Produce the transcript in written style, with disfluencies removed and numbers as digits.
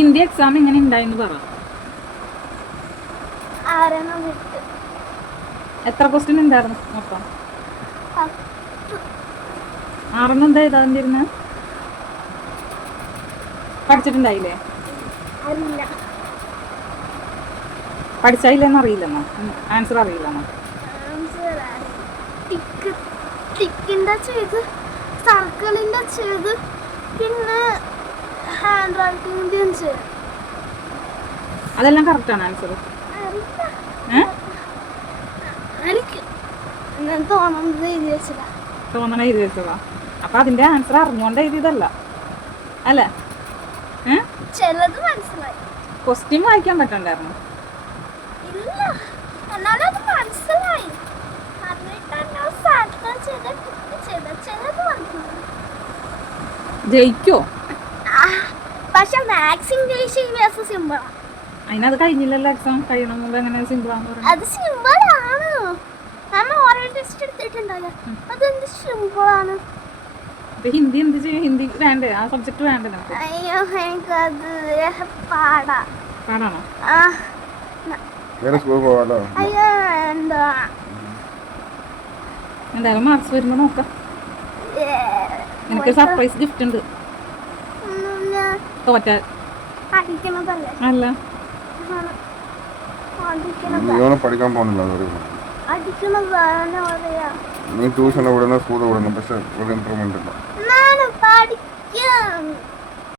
Hindi exam എങ്ങനെ ഉണ്ടായെന്ന് പറ. എത്ര ക്വസ്റ്റ്യൻ ഉണ്ടായിരുന്നു മൊത്തം? 6 എന്താ എഴുതാതിരുന്ന? പഠിച്ചിട്ടുണ്ടായില്ലേ? പഠിച്ചായില്ലെന്ന് അറിയില്ലെന്നോ? ആൻസർ അറിയില്ലെന്നോ? സർക്കിളിന്റെ ചെയ്ത് പിന്നെ ഹാൻഡ് റൈറ്റിംഗിന്റെയും ചെയ്ത്. അതെല്ലാം കറക്റ്റാണ് ആൻസർ? തോന്നണ എഴുതി വെച്ചതാ. അപ്പൊ അതിന്റെ ആൻസർ അറിഞ്ഞുകൊണ്ട് എഴുതിയതല്ല അല്ലേ? ചിലത് മനസ്സിലായി. ക്വസ്റ്റ്യൻ വായിക്കാൻ പറ്റണ്ടായിരുന്നു. ഇല്ല, എന്നാലും അത് മനസ്സിലായി. ജയിക്കോ? പക്ഷെ മാത്സ് ഇംഗ്ലീഷ് ഇവിഎസ് സിമ്പിളാ. അതിനത് കഴിഞ്ഞില്ലല്ലോ എക്സാം കഴിയണം മുമ്പ്. എങ്ങനെ സിമ്പിൾ ആണെന്ന് പറഞ്ഞു? അത് സിമ്പിൾ ആണ്. നമ്മൾ ഓരോ ടെസ്റ്റ് എടുത്തിട്ടുണ്ടല്ലോ, അതെന്ത് സിമ്പിൾ ആണ്. ഹിന്ദി എന്ത് ചെയ്യും? ഹിന്ദി വേണ്ടേ? ആ സബ്ജക്ട് വേണ്ടേ നമുക്ക്? അയ്യോ, എനിക്കത് പാടാണോ? അയ്യോ, എന്താ എന്തായാലും മാർക്സ് വരുമ്പോ നോക്കാം. എനിക്ക് സർപ്രൈസ് ഗിഫ്റ്റ് ഉണ്ട്. തോറ്റാൽ അല്ല, പഠിക്കാൻ പോണില്ല. നീ ട്യൂഷൻ വിടണം, സ്കൂൾ വിടണം, പക്ഷെ ഒരു ഇമ്പ്രൂവ്മെന്റ് ഇല്ല.